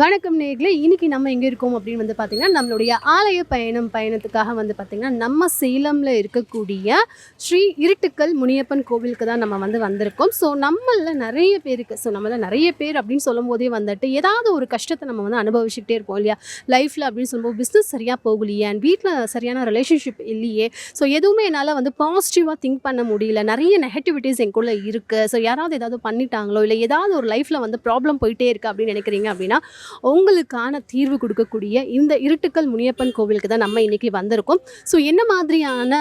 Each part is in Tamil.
வணக்கம் நேயர்களே, இன்னைக்கு நம்ம எங்கே இருக்கோம் அப்படின்னு வந்து பார்த்தீங்கன்னா, நம்மளுடைய ஆலய பயணத்துக்காக வந்து பார்த்தீங்கன்னா, நம்ம சேலம்ல இருக்கக்கூடிய ஸ்ரீ இருட்டுக்கல் முனியப்பன் கோவிலுக்கு தான் நம்ம வந்து வந்திருக்கோம். ஸோ நம்மள நிறைய பேர் அப்படின்னு சொல்லும்போதே வந்துட்டு ஏதாவது ஒரு கஷ்டத்தை நம்ம வந்து அனுபவிச்சுக்கிட்டே இருப்போம் இல்லையா? லைஃப்பில் அப்படின்னு சொல்லும்போது பிஸ்னஸ் சரியாக போகலையே அண்ட் வீட்டில் சரியான ரிலேஷன்ஷிப் இல்லையே, ஸோ எதுவுமே என்னால் வந்து பாசிட்டிவாக திங்க் பண்ண முடியல, நிறைய நெகட்டிவிட்டிஸ் எங்களுக்குள்ளே இருக்குது, ஸோ யாராவது ஏதாவது பண்ணிட்டாங்களோ இல்லை ஏதாவது ஒரு லைஃப்பில் வந்து ப்ராப்ளம் போயிட்டே இருக்குது அப்படின்னு நினைக்கிறீங்க அப்படின்னா உங்களுக்கான தீர்வு கொடுக்கக்கூடிய இந்த இருட்டுக்கல் முனியப்பன் கோவிலுக்கு தான் நம்ம இன்னைக்கு வந்திருக்கோம். ஸோ என்ன மாதிரியான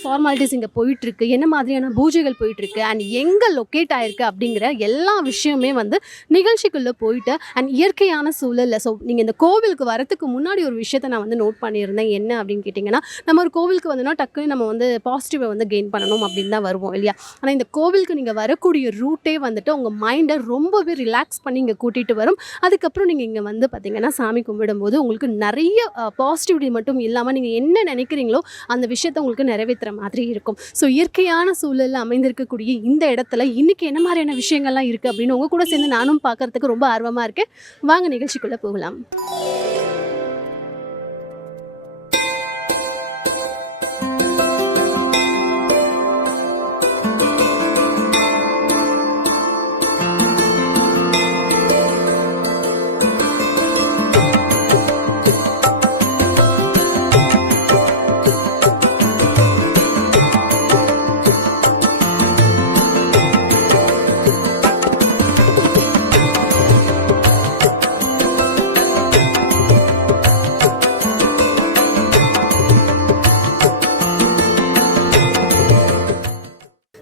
ஃபார்மாலிட்டிஸ் இங்கே போயிட்டுருக்கு, என்ன மாதிரியான பூஜைகள் போயிட்டுருக்கு அண்ட் எங்கே லொக்கேட் ஆகிருக்கு அப்படிங்கிற எல்லா விஷயமே வந்து நிகழ்ச்சிக்குள்ளே போயிட்டு அண்ட் இயற்கையான சூழலில். ஸோ நீங்கள் இந்த கோவிலுக்கு வரத்துக்கு முன்னாடி ஒரு விஷயத்தை நான் வந்து நோட் பண்ணியிருந்தேன். என்ன அப்படின்னு கேட்டிங்கன்னா, நம்ம ஒரு கோவிலுக்கு வந்தோன்னா டக்குன்னு நம்ம வந்து பாசிட்டிவை வந்து கெயின் பண்ணணும் அப்படின்னு தான் வருவோம் இல்லையா? ஆனால் இந்த கோவிலுக்கு நீங்கள் வரக்கூடிய ரூட்டே வந்துட்டு உங்கள் மைண்டை ரொம்பவே ரிலாக்ஸ் பண்ணி இங்கே கூட்டிகிட்டு வரும். அதுக்கப்புறம் நீங்கள் இங்கே வந்து பார்த்தீங்கன்னா சாமி கும்பிடும்போது உங்களுக்கு நிறைய பாசிட்டிவிட்டி மட்டும் இல்லாமல் நீங்கள் என்ன நினைக்கிறீங்களோ அந்த விஷயத்தை உங்களுக்கு நிறைவேற்றுற மாதிரி இருக்கும். ஸோ இயற்கையான சூழலில் அமைந்திருக்கக்கூடிய இந்த இடத்துல இன்றைக்கி என்ன மாதிரியான விஷயங்கள்லாம் இருக்குது அப்படின்னு உங்கள் கூட சேர்ந்து நானும் பார்க்குறதுக்கு ரொம்ப ஆர்வமாக இருக்கேன். வாங்க நிகழ்ச்சிக்குள்ளே போகலாம்.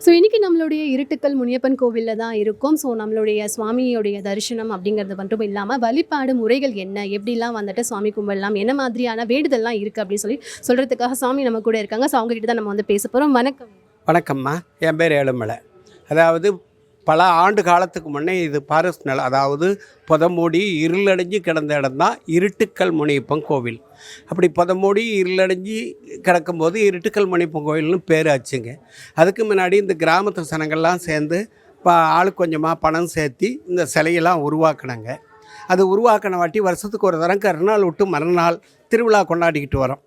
ஸோ இன்றைக்கி நம்மளுடைய இருட்டுக்கல் முனியப்பன் கோவிலில் தான் இருக்கும். ஸோ நம்மளுடைய சுவாமியோடைய தரிசனம் அப்படிங்கிறது மட்டும் இல்லாமல் வழிபாடு முறைகள் என்ன, எப்படிலாம் வந்துட்டு சுவாமி கும்பிடலாம், என்ன மாதிரியான வேண்டுதல்லாம் இருக்குது அப்படின்னு சொல்கிறதுக்காக சுவாமி நம்ம கூட இருக்காங்க. ஸோ அவங்ககிட்ட தான் நம்ம வந்து பேச போகிறோம். வணக்கம். வணக்கம்மா, என் பேர் ஏழுமலை. அதாவது பல ஆண்டு காலத்துக்கு முன்னே இது பாரஸ்ட் நிலம், அதாவது புதமூடி இருளடைஞ்சு கிடந்த இடம் தான் இருட்டுக்கல் முனியப்பன் கோவில். அப்படி புதமூடி இருளடைஞ்சு கிடக்கும்போது இருட்டுக்கல் முனியப்பன் கோவில்னு பேர் ஆச்சுங்க. அதுக்கு முன்னாடி இந்த கிராமத்து சனங்கள்லாம் சேர்ந்து ஆளுக்கு கொஞ்சமாக பணம் சேர்த்தி இந்த சிலையெல்லாம் உருவாக்கினாங்க. அது உருவாக்கின வாட்டி வருஷத்துக்கு ஒரு தரம் கருநாள் விட்டு மறுநாள் திருவிழா கொண்டாடிக்கிட்டு வரோம்.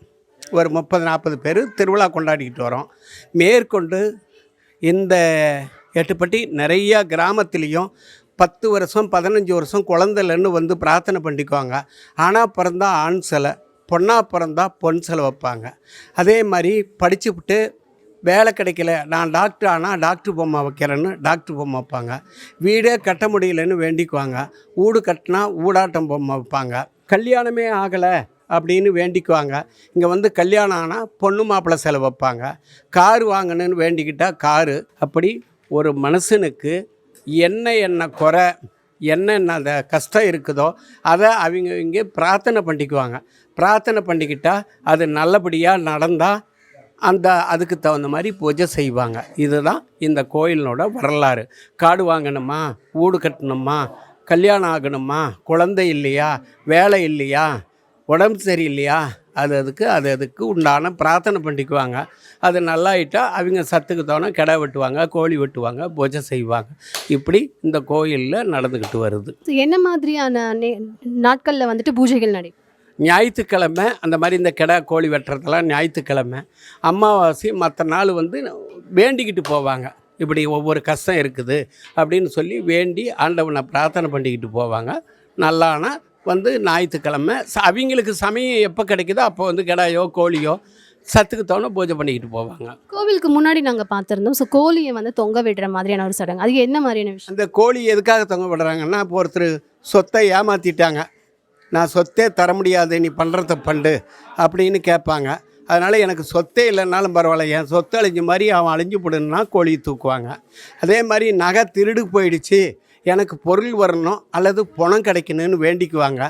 ஒரு 30-40 பேர் திருவிழா கொண்டாடிக்கிட்டு வரோம். மேற்கொண்டு இந்த எட்டுப்பட்டி நிறையா கிராமத்துலேயும் 10 வருஷம் 15 வருஷம் குழந்தைலன்னு வந்து பிரார்த்தனை பண்ணிக்குவாங்க. ஆனால் பிறந்தா ஆண் சிலை, பொண்ணாக பிறந்தா பொன் சிலை வைப்பாங்க. அதே மாதிரி படிச்சுவிட்டு வேலை கிடைக்கல, நான் டாக்டர் ஆனால் டாக்டர் பொம்மை வைக்கிறேன்னு டாக்டர் பொம்மை வைப்பாங்க. வீடே கட்ட முடியலன்னு வேண்டிக்குவாங்க, வீடு கட்டினா ஊடாட்டம் பொம்மை வைப்பாங்க. கல்யாணமே ஆகலை அப்படின்னு வேண்டிக்குவாங்க, இங்கே வந்து கல்யாணம் ஆனால் பொண்ணு மாப்பிள்ளை சிலை வைப்பாங்க. காரு வாங்கணுன்னு வேண்டிக்கிட்டால் காரு. அப்படி ஒரு மனுஷனுக்கு என்ன குறை, என்னென்ன அந்த கஷ்டம் இருக்குதோ அதை அவங்க இங்கே பிரார்த்தனை பண்ணிக்குவாங்க. பிரார்த்தனை பண்ணிக்கிட்டால் அது நல்லபடியாக நடந்தால் அதுக்கு தகுந்த மாதிரி பூஜை செய்வாங்க. இதுதான் இந்த கோயிலினோட வரலாறு. காடு வாங்கணுமா, வீடு கட்டணுமா, கல்யாணம் ஆகணுமா, குழந்தை இல்லையா, வேலை இல்லையா, உடம்பு சரியில்லையா, அதுக்கு உண்டான பிரார்த்தனை பண்ணிக்குவாங்க. அது நல்லாயிட்டால் அவங்க சத்துக்கு தோண கிடா வெட்டுவாங்க, கோழி வெட்டுவாங்க, பூஜை செய்வாங்க. இப்படி இந்த கோயிலில் நடந்துக்கிட்டு வருது. என்ன மாதிரியான நாட்களில் வந்துட்டு பூஜைகள் நடைபெறும்? ஞாயிற்றுக்கிழமை அந்த மாதிரி இந்த கிடா கோழி வெட்டுறதெல்லாம் ஞாயிற்றுக்கிழமை. அமாவாசை மற்ற நாள் வந்து வேண்டிக்கிட்டு போவாங்க. இப்படி ஒவ்வொரு கஷ்டம் இருக்குது அப்படின்னு சொல்லி வேண்டி ஆண்டவனை பிரார்த்தனை பண்ணிக்கிட்டு போவாங்க. நல்லானா வந்து ஞாயிற்றுக்கிழமை அவங்களுக்கு சமயம் எப்போ கிடைக்குதோ அப்போ வந்து கிடாயோ கோழியோ சத்துக்கு தோண பூஜை பண்ணிக்கிட்டு போவாங்க. கோவிலுக்கு முன்னாடி நாங்கள் பார்த்துருந்தோம். ஸோ கோழியை வந்து தொங்க விடுற மாதிரியான ஒரு சடங்கு, அது என்ன மாதிரியான விஷயம்? அந்த கோழி எதுக்காக தொங்க விடுறாங்கன்னா, இப்போ ஒருத்தர் சொத்தை ஏமாற்றிட்டாங்க, நான் சொத்தே தர முடியாது, நீ பண்ணுறத பண்ணு அப்படின்னு கேட்பாங்க. அதனால் எனக்கு சொத்தே இல்லைன்னாலும் பரவாயில்ல, என் சொத்து அழிஞ்ச மாதிரி அவன் அழிஞ்சு போடுன்னா கோழியை தூக்குவாங்க. அதே மாதிரி நகை திருடு போயிடுச்சு, எனக்கு பொருள் வரணும் அல்லது பணம் கிடைக்கணும்னு வேண்டிக்குவாங்க.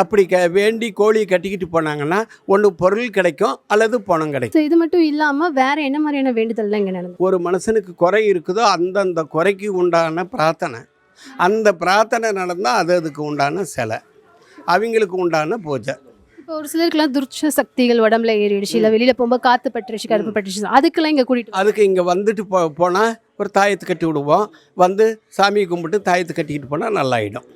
அப்படி வேண்டி கோழியை கட்டிக்கிட்டு போனாங்கன்னா ஒன்று பொருள் கிடைக்கும் அல்லது பணம் கிடைக்கும். இது மட்டும் இல்லாமல் வேறு என்ன மாதிரியான வேண்டுதல்லாம் இங்கே நடக்கும்? ஒரு மனுஷனுக்கு குறை இருக்குதோ அந்தந்த குறைக்கு உண்டான பிரார்த்தனை, அந்த பிரார்த்தனை நடந்தால் அதுக்கு உண்டான சிலை, அவங்களுக்கு உண்டான பூஜை. இப்போ ஒரு சிலருக்குலாம் துர்ச்ச சக்திகள் உடம்புல ஏறிடுச்சு, இல்லை வெளியில் போகும்போது காற்று பட்டுருச்சு, கருப்பு பட்டுருச்சு, அதுக்கெல்லாம் இங்கே கூட்டிகிட்டு அதுக்கு இங்கே வந்துட்டு போனால் ஒரு தாயத்து கட்டி விடுவோம். வந்து சாமியை கும்பிட்டு தாயத்து கட்டிக்கிட்டு போனால் நல்லாயிடும்.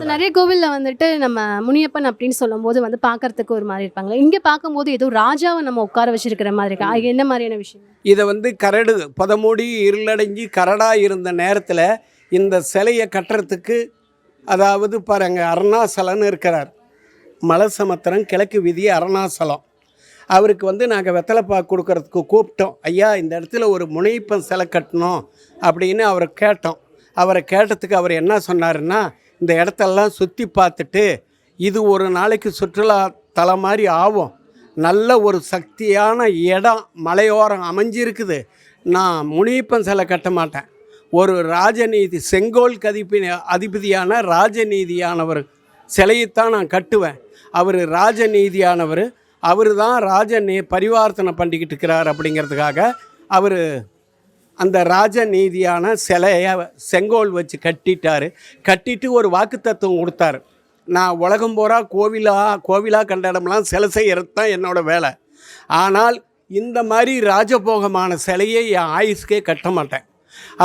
So, நிறைய கோவிலில் வந்துட்டு நம்ம முனியப்பன் அப்படின்னு சொல்லும்போது வந்து பார்க்கறதுக்கு ஒரு மாதிரி இருப்பாங்க. இங்கே பார்க்கும்போது ஏதோ ராஜாவை நம்ம உட்கார வச்சிருக்கிற மாதிரி இருக்கு. அது என்ன மாதிரியான விஷயம்? இதை வந்து கரடு புதமூடி இருளடைஞ்சி கரடாக இருந்த நேரத்தில் இந்த சிலையை கட்டுறதுக்கு, அதாவது பாருங்க, அருணாசலன்னு இருக்கிறார், மலசமுத்திரம் கிழக்கு வீதி அருணாசலம். அவருக்கு வந்து நாங்கள் வெத்தலைப்பாக்கு கொடுக்கறதுக்கு கூப்பிட்டோம். ஐயா, இந்த இடத்துல ஒரு முனியப்பன் சிலை கட்டணும் அப்படின்னு அவரை கேட்டோம். அவரை கேட்டதுக்கு அவர் என்ன சொன்னாருன்னா, இந்த இடத்தெல்லாம் சுற்றி பார்த்துட்டு இது ஒரு நாளைக்கு சுற்றுலா தலம் மாதிரி ஆகும், நல்ல ஒரு சக்தியான இடம் மலையோரம் அமைஞ்சிருக்குது, நான் முனியப்பன் சிலை கட்ட மாட்டேன், ஒரு ராஜநீதி செங்கோல் அதிபதியான ராஜநீதியானவர் சிலையைத்தான் நான் கட்டுவேன், அவர் ராஜநீதியானவர், அவர் தான் பரிவர்த்தனை பண்ணிக்கிட்டு இருக்கிறார் அப்படிங்கிறதுக்காக அவர் அந்த ராஜநீதியான சிலையை செங்கோல் வச்சு கட்டிட்டு ஒரு வாக்கு தத்துவம் கொடுத்தாரு. நான் உலகம் பூரா கோவிலாக கண்ட இடம்லாம் சிலை செய்கிறது தான் என்னோடய வேலை, ஆனால் இந்த மாதிரி ராஜபோகமான சிலையை என் ஆயுஷ்கே கட்ட மாட்டேன்,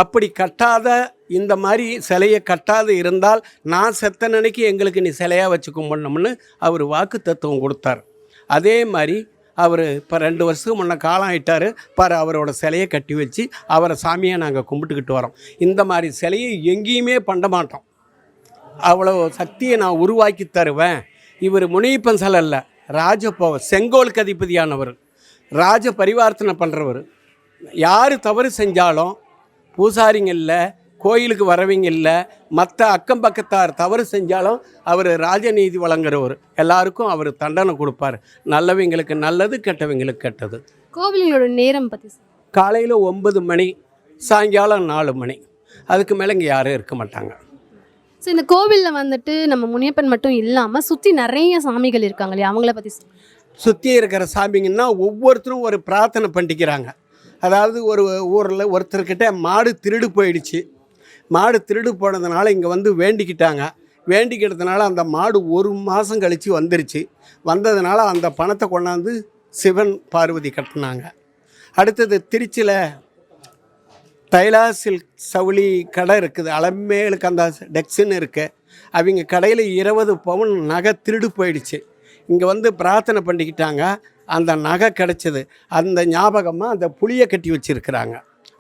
அப்படி கட்டாத இந்த மாதிரி சிலையை கட்டாது இருந்தால் நான் செத்த நினைக்கி எங்களுக்கு நீ சிலையாக வச்சு கும்பிடணும்னு அவர் வாக்கு தத்துவம் கொடுத்தார். அதே மாதிரி அவர் இப்போ 2 வருஷத்துக்கு முன்னே காலம் ஆகிட்டார் பாரு, அவரோட சிலையை கட்டி வச்சு அவரை சாமியை நாங்கள் கும்பிட்டுக்கிட்டு வரோம். இந்த மாதிரி சிலையை எங்கேயுமே பண்ண மாட்டோம், அவ்வளோ சக்தியை நான் உருவாக்கி தருவேன். இவர் முனியப்பன் சிலை இல்லை, செங்கோலுக்கு அதிபதியானவர், ராஜ பரிவர்த்தனை பண்ணுறவர். யார் தவறு செஞ்சாலும் பூசாரிங்க இல்லை, கோயிலுக்கு வரவங்க இல்லை, மற்ற அக்கம் பக்கத்தார் தவறு செஞ்சாலும் அவர் ராஜநீதி வழங்குறவர், எல்லாருக்கும் அவர் தண்டனை கொடுப்பார், நல்லவங்களுக்கு நல்லது கெட்டவங்களுக்கு கெட்டது. கோவிலோட நேரம் பற்றி காலையில் 9 மணி, சாயங்காலம் 4 மணி, அதுக்கு மேலே இங்கே யாரும் இருக்க மாட்டாங்க. ஸோ இந்த கோவிலில் வந்துட்டு நம்ம முனியப்பன் மட்டும் இல்லாமல் சுற்றி நிறைய சாமிகள் இருக்காங்க இல்லையா, அவங்கள பற்றி சுற்றி இருக்கிற சாமிங்கன்னா ஒவ்வொருத்தரும் ஒரு பிரார்த்தனை பண்ணிக்கிறாங்க. அதாவது ஒரு ஊரில் ஒருத்தர்கிட்ட மாடு திருடு போயிடுச்சு, மாடு திருடு போனதுனால இங்கே வந்து வேண்டிக்கிட்டதுனால அந்த மாடு 1 மாதம் கழித்து வந்துருச்சு. வந்ததுனால அந்த பணத்தை கொண்டாந்து சிவன் பார்வதி கட்டினாங்க. அடுத்தது திருச்சியில் தைலாசில் சவுளி கடை இருக்குது, அலமேலுக்கு அந்த டெக்ஸுன்னு இருக்குது, அவங்க கடையில் 20 பவுன் நகை திருடு போயிடுச்சு. இங்கே வந்து பிரார்த்தனை பண்ணிக்கிட்டாங்க, அந்த நகை கிடச்சிது, அந்த ஞாபகமாக அந்த புளியை கட்டி வச்சுருக்கிறாங்க.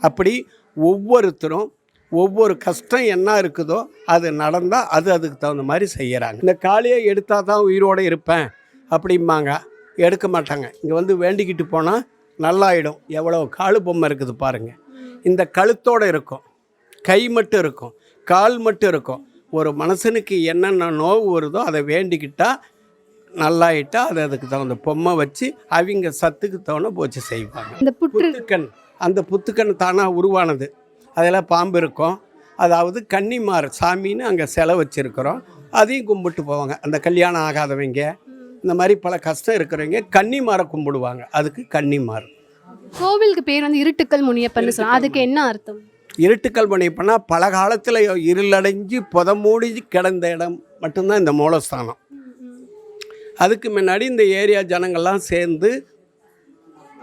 அப்படி ஒவ்வொருத்தரும் ஒவ்வொரு கஷ்டம் என்ன இருக்குதோ அது நடந்தால் அதுக்கு தகுந்த மாதிரி செய்கிறாங்க. இந்த காளியை எடுத்தால் தான் உயிரோடு இருப்பேன் அப்படிம்பாங்க, எடுக்க மாட்டாங்க. இங்கே வந்து வேண்டிக்கிட்டு போனால் நல்லாயிடும். எவ்வளோ காலு பொம்மை இருக்குது பாருங்கள், இந்த கழுத்தோடு இருக்கும், கை மட்டும் இருக்கும், கால் மட்டும் இருக்கும். ஒரு மனுஷனுக்கு என்னென்ன நோவு வருதோ அதை வேண்டிக்கிட்டால் நல்லாயிட்டா அதுக்கு தகுந்த பொம்மை வச்சு அவங்க சத்துக்கு தகுந்த போச்சு செய்வாங்க. இந்த அந்த புத்துக்கண் தானாக உருவானது, அதில் பாம்பு இருக்கும், அதாவது கன்னிமார் சாமின்னு அங்கே சிலை வச்சுருக்கிறோம், அதையும் கும்பிட்டு போவாங்க. அந்த கல்யாணம் ஆகாதவங்க, இந்த மாதிரி பல கஷ்டம் இருக்கிறவங்க கன்னிமாரை கும்பிடுவாங்க, அதுக்கு கன்னிமார். கோவிலுக்கு பேர் வந்து இருட்டுக்கல் முனியப்பன், அதுக்கு என்ன அர்த்தம்? இருட்டுக்கல் முனியப்பன்னா பல காலத்தில் இருளடைஞ்சு புதமூடி கிடந்த இடம் மட்டும்தான் இந்த மூலஸ்தானம். அதுக்கு முன்னாடி இந்த ஏரியா ஜனங்கள்லாம் சேர்ந்து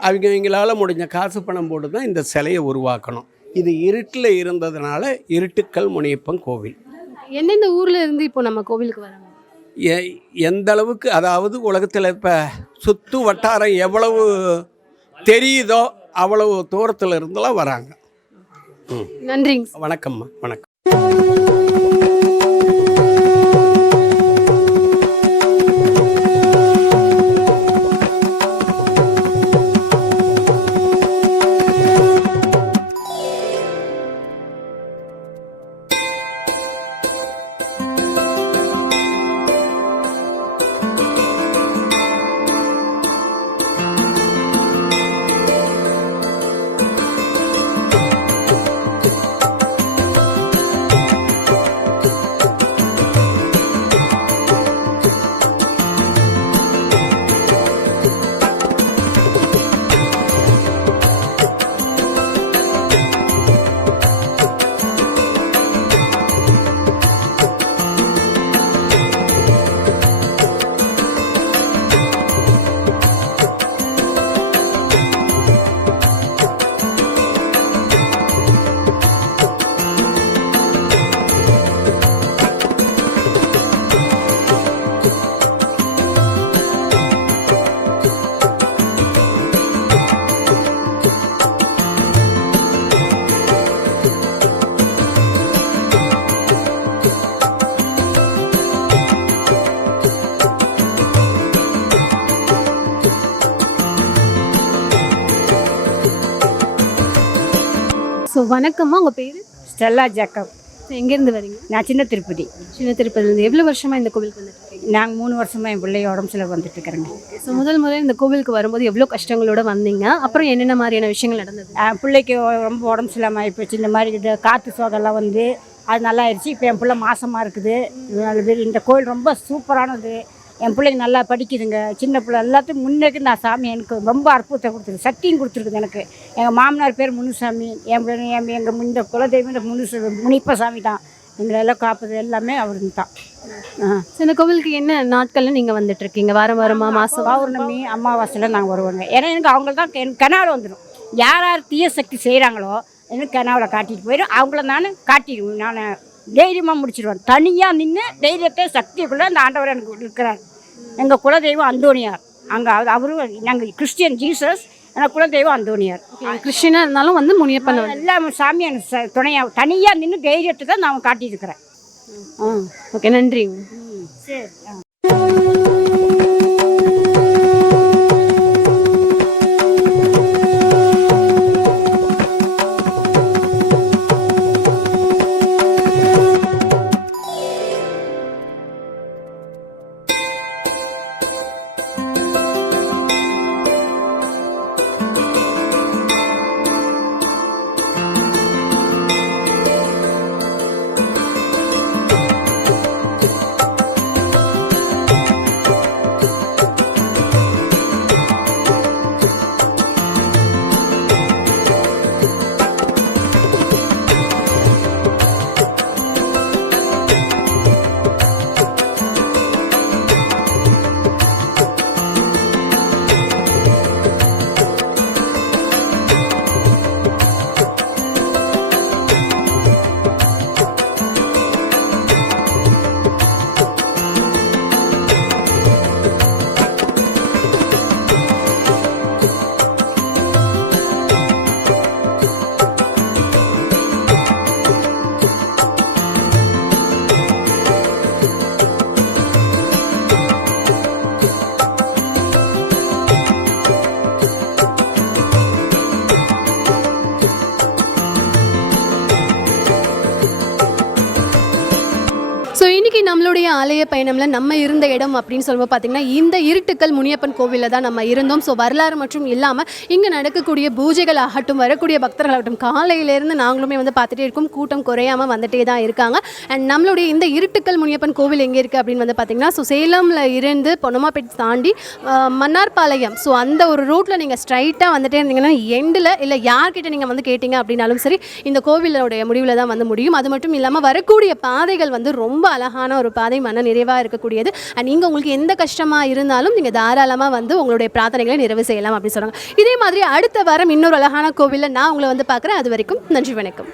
அவங்களால முடிஞ்ச காசு பணம் போட்டு தான் இந்த சிலையை உருவாக்கணும். இது இருட்டில் இருந்ததுனால இருட்டுக்கல் முனியப்பன் கோவில். எந்தெந்த ஊரில் இருந்து இப்போ நம்ம கோவிலுக்கு வராங்க? எந்த அளவுக்கு, அதாவது உலகத்தில் இப்போ சுற்று வட்டாரம் எவ்வளவு தெரியுதோ அவ்வளவு தூரத்தில் இருந்தெல்லாம் வராங்க. நன்றிங்க. வணக்கம்மா, வணக்கம். ஸோ வணக்கம்மா, உங்கள் பேர்? Stella Jacob. ஸோ எங்கேருந்து வரீங்க? நான் சின்ன திருப்பதி. சின்ன திருப்பதிலேருந்து. எவ்வளோ வருஷமாக இந்த கோவிலுக்கு வந்துட்டு இருக்கீங்க? நாங்கள் 3 வருஷமாக என் பிள்ளைய உடம்பு சில வந்துட்டுருக்குறேங்க. ஸோ முதல் முறை இந்த கோவிலுக்கு வரும்போது எவ்வளோ கஷ்டங்களோட வந்தீங்க? அப்புறம் என்னென்ன மாதிரியான விஷயங்கள் நடந்தது? பிள்ளைக்கு ரொம்ப உடம்பு சிலாமல் ஆகிப்போச்சு. இந்த மாதிரி இது காற்று சோதெல்லாம் வந்து அது நல்லா ஆயிடுச்சு. இப்போ என் பிள்ளை மாசமாக இருக்குது. இந்த கோயில் ரொம்ப சூப்பரானது. என் பிள்ளைங்க நல்லா படிக்குதுங்க. சின்ன பிள்ளை எல்லாத்தையும் முன்னேக்கு நான் சாமி எனக்கு ரொம்ப அற்புதத்தை கொடுத்துருக்கு, சக்தியும் கொடுத்துருக்குது எனக்கு. எங்கள் மாமனார் பேர் முனுசாமி. எங்கள் இந்த குலதெய்வம் இந்த முனிப்ப சாமி தான். எங்களை எல்லாம் காப்பது எல்லாமே அவருக்கு தான். ஸோ இந்த கோவிலுக்கு என்ன நாட்களில் நீங்கள் வந்துட்டு இருக்கீங்க? வாரம் வாரமா, மாதம்? பௌர்ணமி அமாவாசையில் நாங்கள் வருவோங்க. ஏன்னா எனக்கு அவங்க தான் கனாவில் வந்துடும். யார் யார் தீய சக்தி செய்கிறாங்களோ எனக்கு கனாவில் காட்டிட்டு போயிடும். அவங்கள நான் காட்டிடுவேன். நான் தைரியமாக முடிச்சிடுவேன். தனியாக நின்று தைரியத்தை சக்திக்குள்ளே அந்த ஆண்டவர் எனக்கு இருக்கிறார். எங்கள் குலதெய்வம் அந்தோணியார். அங்கே அவரும் நாங்கள் கிறிஸ்டியன் ஜீசஸ். எனக்கு குலதெய்வம் அந்தோணியார். கிறிஸ்டினாக இருந்தாலும் வந்து முனியப்பன் எல்லாம் சாமி எனக்கு துணையாக தனியாக நின்று தைரியத்தை தான் நான் காட்டியிருக்கிறேன். ஓகே, நன்றி. சரி. ஸோ இன்றைக்கி நம்மளுடைய ஆலய பயணமில் நம்ம இருந்த இடம் அப்படின்னு சொல்லும்போது பார்த்திங்கன்னா இந்த இருட்டுக்கல் முனியப்பன் கோவிலில் தான் நம்ம இருந்தோம். ஸோ வரலாறு மற்றும் இல்லாமல் இங்கே நடக்கக்கூடிய பூஜைகள் ஆகட்டும், வரக்கூடிய பக்தர்களாகட்டும், காலையிலேருந்து நாங்களுமே வந்து பார்த்துட்டே இருக்கோம். கூட்டம் குறையாமல் வந்துட்டே தான் இருக்காங்க. அண்ட் நம்மளுடைய இந்த இருட்டுக்கல் முனியப்பன் கோவில் எங்கே இருக்குது அப்படின்னு வந்து பார்த்திங்கன்னா, ஸோ சேலமில் இருந்து பொன்னமாப்பேட் தாண்டி மன்னார்பாளையம், ஸோ அந்த ஒரு ரூட்டில் நீங்கள் ஸ்ட்ரைட்டாக வந்துட்டே இருந்தீங்கன்னா எண்டில் இல்லை யார்கிட்ட நீங்கள் வந்து கேட்டிங்க அப்படின்னாலும் சரி இந்த கோவிலோடைய முடிவில் தான் வந்து முடியும். அது மட்டும் இல்லாமல் வரக்கூடிய பாதைகள் வந்து ரொம்ப அழகான ஒரு பாதை, மன நிறைவாக இருக்கக்கூடியது. அண்ட் நீங்கள் உங்களுக்கு எந்த கஷ்டமாக இருந்தாலும் நீங்கள் தாராளமாக வந்து உங்களுடைய பிரார்த்தனைகளை நிறைவு செய்யலாம் அப்படின்னு சொல்கிறாங்க. இதே மாதிரி அடுத்த வாரம் இன்னொரு அழகான கோவிலில் நான் உங்களை வந்து பார்க்குறேன். அது வரைக்கும் நன்றி, வணக்கம்.